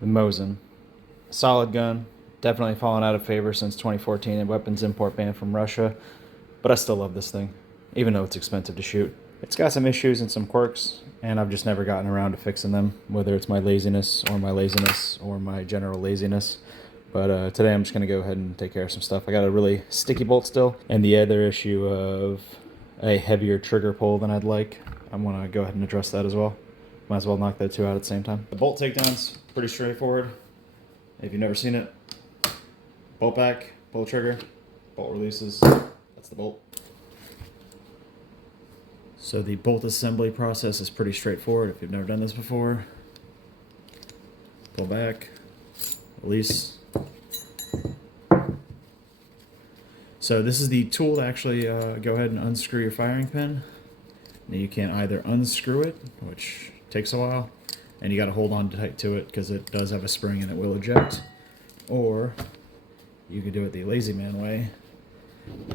The Mosin. Solid gun. Definitely fallen out of favor since 2014 and weapons import ban from Russia. But I still love this thing, even though it's expensive to shoot. It's got some issues and some quirks, and I've just never gotten around to fixing them, whether it's my laziness or my general laziness. But today I'm just going to go ahead and take care of some stuff. I got a really sticky bolt still, and the other issue of a heavier trigger pull than I'd like. I'm going to go ahead and address that as well. Might as well knock that two out at the same time. The bolt takedown's pretty straightforward. If you've never seen it, bolt back, pull the trigger, bolt releases. That's the bolt. So the bolt assembly process is pretty straightforward if you've never done this before. Pull back, release. So this is the tool to actually go ahead and unscrew your firing pin. Now you can either unscrew it, which takes a while, and you got to hold on tight to it because it does have a spring and it will eject. Or you could do it the lazy man way.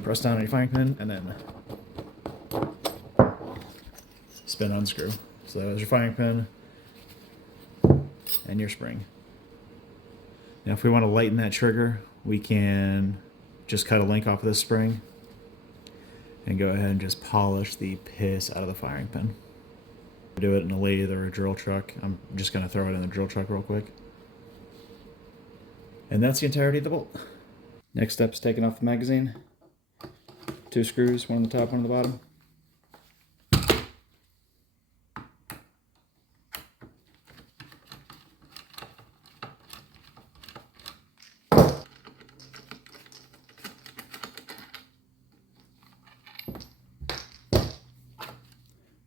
Press down on your firing pin and then spin unscrew. So there's your firing pin and your spring. Now if we want to lighten that trigger, we can just cut a link off of this spring and go ahead and just polish the piss out of the firing pin. Do it in a lathe or a drill truck. I'm just going to throw it in the drill truck real quick. And that's the entirety of the bolt. Next step is taking off the magazine. 2 screws, one on the top, one on the bottom.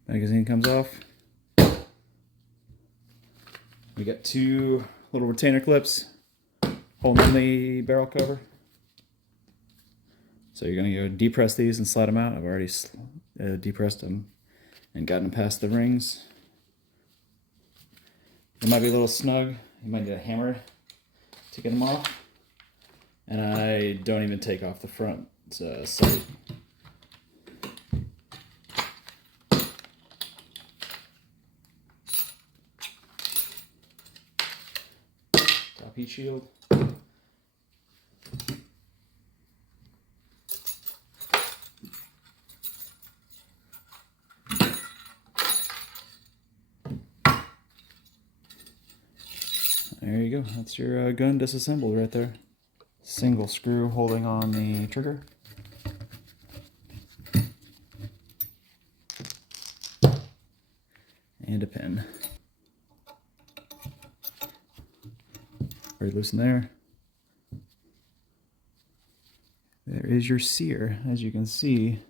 Magazine comes off. We got 2 little retainer clips holding the barrel cover. So you're going to go depress these and slide them out. I've already depressed them and gotten them past the rings. It might be a little snug. You might need a hammer to get them off. And I don't even take off the front sight. Top heat shield. There you go. That's your gun disassembled right there. Single screw holding on the trigger. And a pin. Very loose in there. There is your sear, as you can see.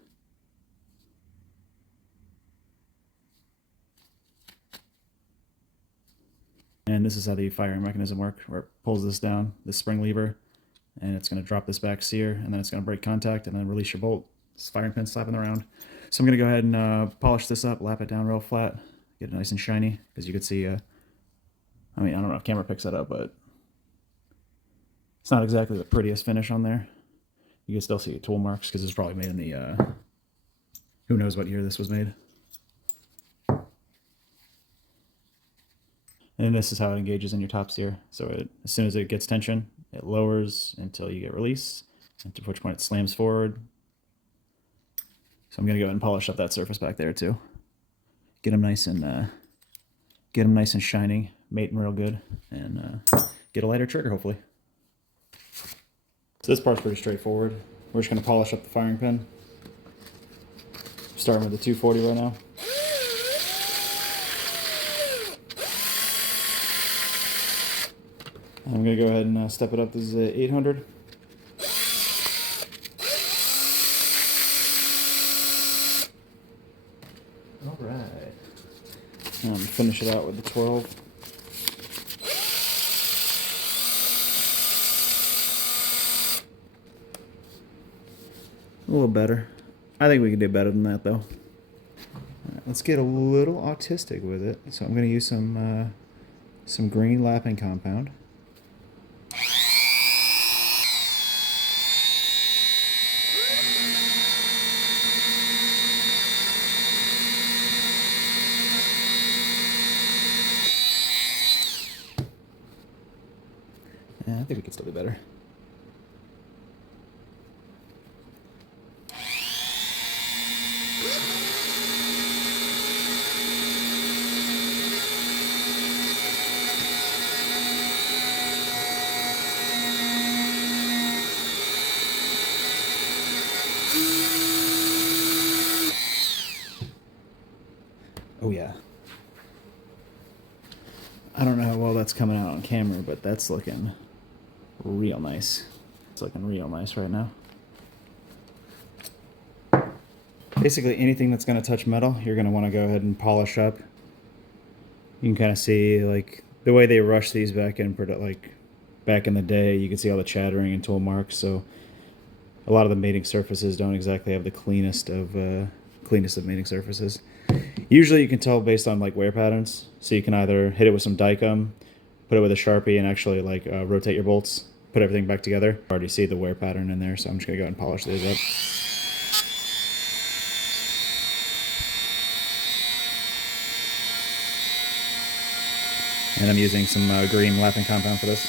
And this is how the firing mechanism works, where it pulls this down, this spring lever, and it's going to drop this back sear, and then it's going to break contact and then release your bolt. This firing pin slapping around. So I'm going to go ahead and polish this up, lap it down real flat, get it nice and shiny, because you can see, I mean, I don't know if camera picks that up, but it's not exactly the prettiest finish on there. You can still see tool marks, because it's probably made in the, who knows what year this was made. And this is how it engages in your top sear. So as soon as it gets tension, it lowers until you get release, at which point it slams forward. So I'm going to go ahead and polish up that surface back there too. Get them nice and shining, mating real good, and get a lighter trigger hopefully. So this part's pretty straightforward. We're just going to polish up the firing pin. Starting with the 240 right now. I'm going to go ahead and step it up. This is a 800. All right. And I'm going to finish it out with the 12. A little better. I think we can do better than that though. All right, let's get a little autistic with it. So I'm going to use some green lapping compound. Yeah, I think we could still do better. Oh yeah. I don't know how well that's coming out on camera, but that's looking real nice. It's looking real nice right now. Basically anything that's going to touch metal, you're going to want to go ahead and polish up. You can kind of see like the way they rush these back in, like back in the day, you can see all the chattering and tool marks. So a lot of the mating surfaces don't exactly have the cleanest of mating surfaces. Usually you can tell based on like wear patterns. So you can either hit it with some Dicom, put it with a Sharpie, and actually like rotate your bolts, put everything back together. I already see the wear pattern in there, so I'm just gonna go ahead and polish these up. And I'm using some green lathing compound for this.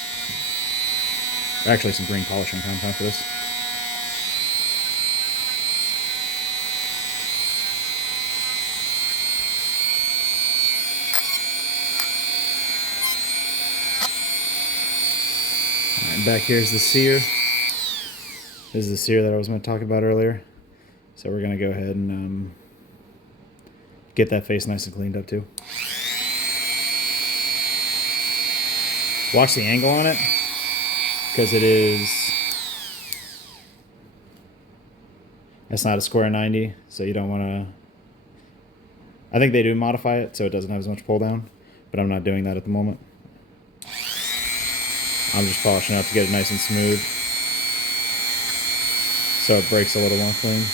Actually, some green polishing compound for this. Back here's the sear. This is the sear that I was going to talk about earlier. So we're going to go ahead and get that face nice and cleaned up too. Watch the angle on it, because it's not a square 90, so you don't want to... I think they do modify it so it doesn't have as much pull down, but I'm not doing that at the moment. I'm just polishing up to get it nice and smooth, so it breaks a little more clean.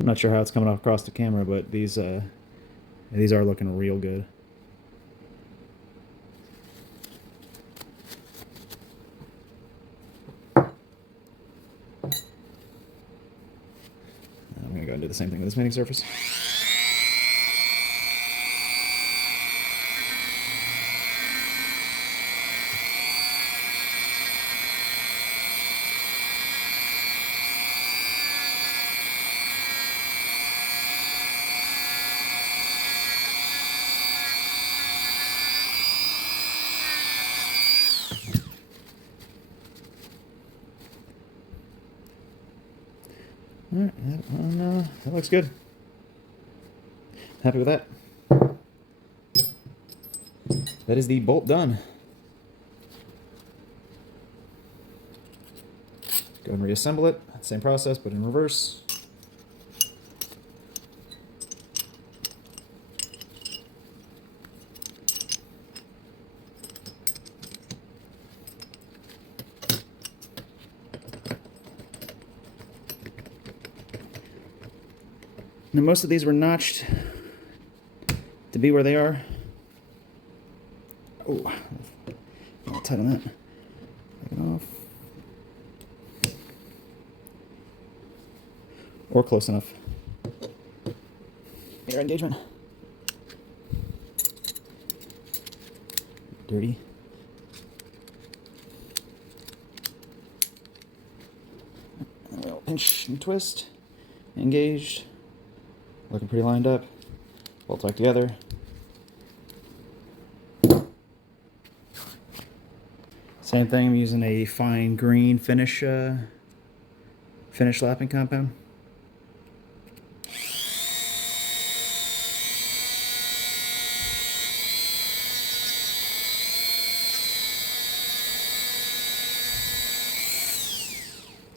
I'm not sure how it's coming off across the camera, but these are looking real good. I'm going to go and do the same thing with this mating surface. Alright, that looks good. Happy with that. That is the bolt done. Go and reassemble it. Same process, but in reverse. Now most of these were notched to be where they are. Oh, I'll tighten that. Take it off. Or close enough. Air engagement. Dirty. And we'll pinch and twist. Engaged. Looking pretty lined up. Bolt back together. Same thing, I'm using a fine green finish lapping compound.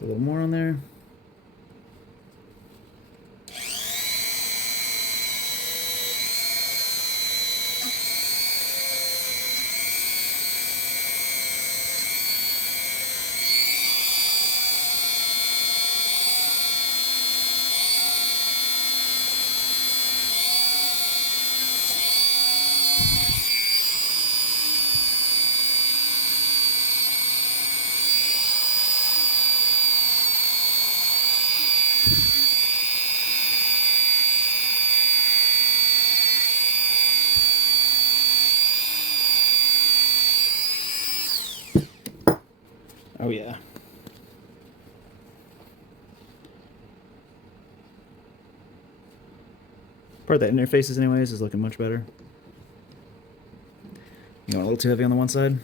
A little more on there. Oh yeah. Part of the interfaces anyways is looking much better. You going a little too heavy on the one side?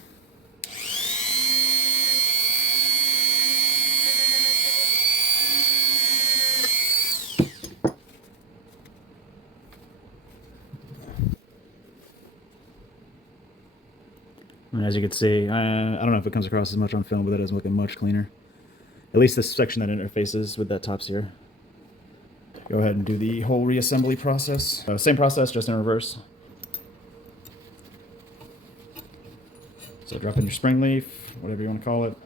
And as you can see, I don't know if it comes across as much on film, but that is looking much cleaner. At least this section that interfaces with that top sear. Go ahead and do the whole reassembly process. Same process, just in reverse. So drop in your spring leaf, whatever you want to call it.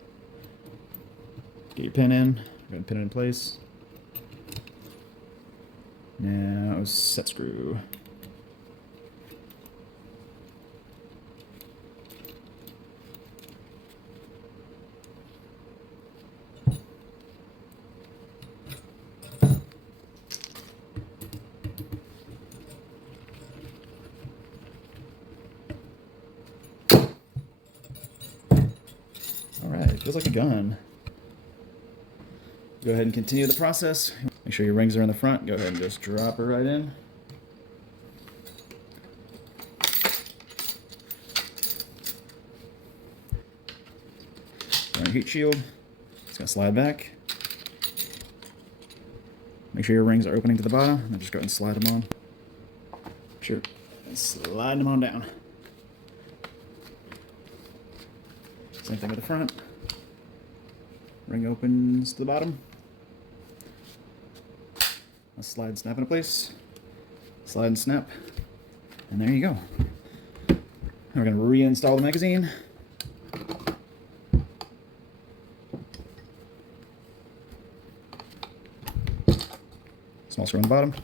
Get your pin in. Go ahead and pin it in place. Now set screw. Alright, it feels like a gun. Go ahead and continue the process. Make sure your rings are in the front. Go ahead and just drop her right in. Run your heat shield. It's going to slide back. Make sure your rings are opening to the bottom, and then just go ahead and slide them on. Sure, and slide them on down. Same thing with the front. Ring opens to the bottom. Let's slide and snap into place. Slide and snap. And there you go. And we're going to reinstall the magazine. Small screw on the bottom,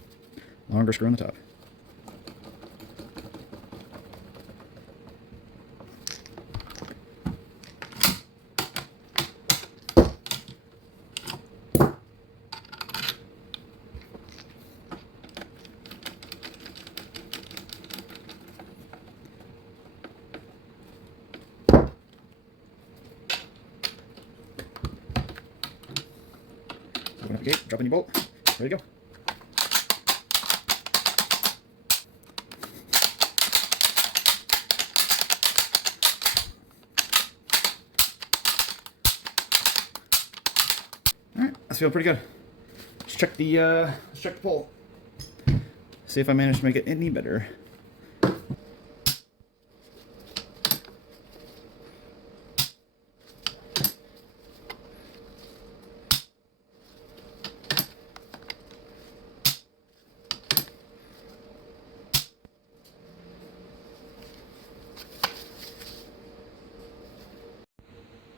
longer screw on the top. Open up the gate, drop in your bolt, ready to go. Alright, that's feeling pretty good. Let's check the pole. See if I managed to make it any better.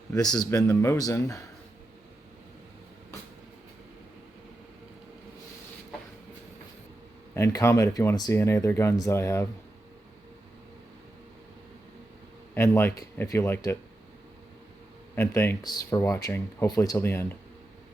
This has been the Mosin. And comment if you want to see any other guns that I have. And like if you liked it. And thanks for watching, hopefully till the end.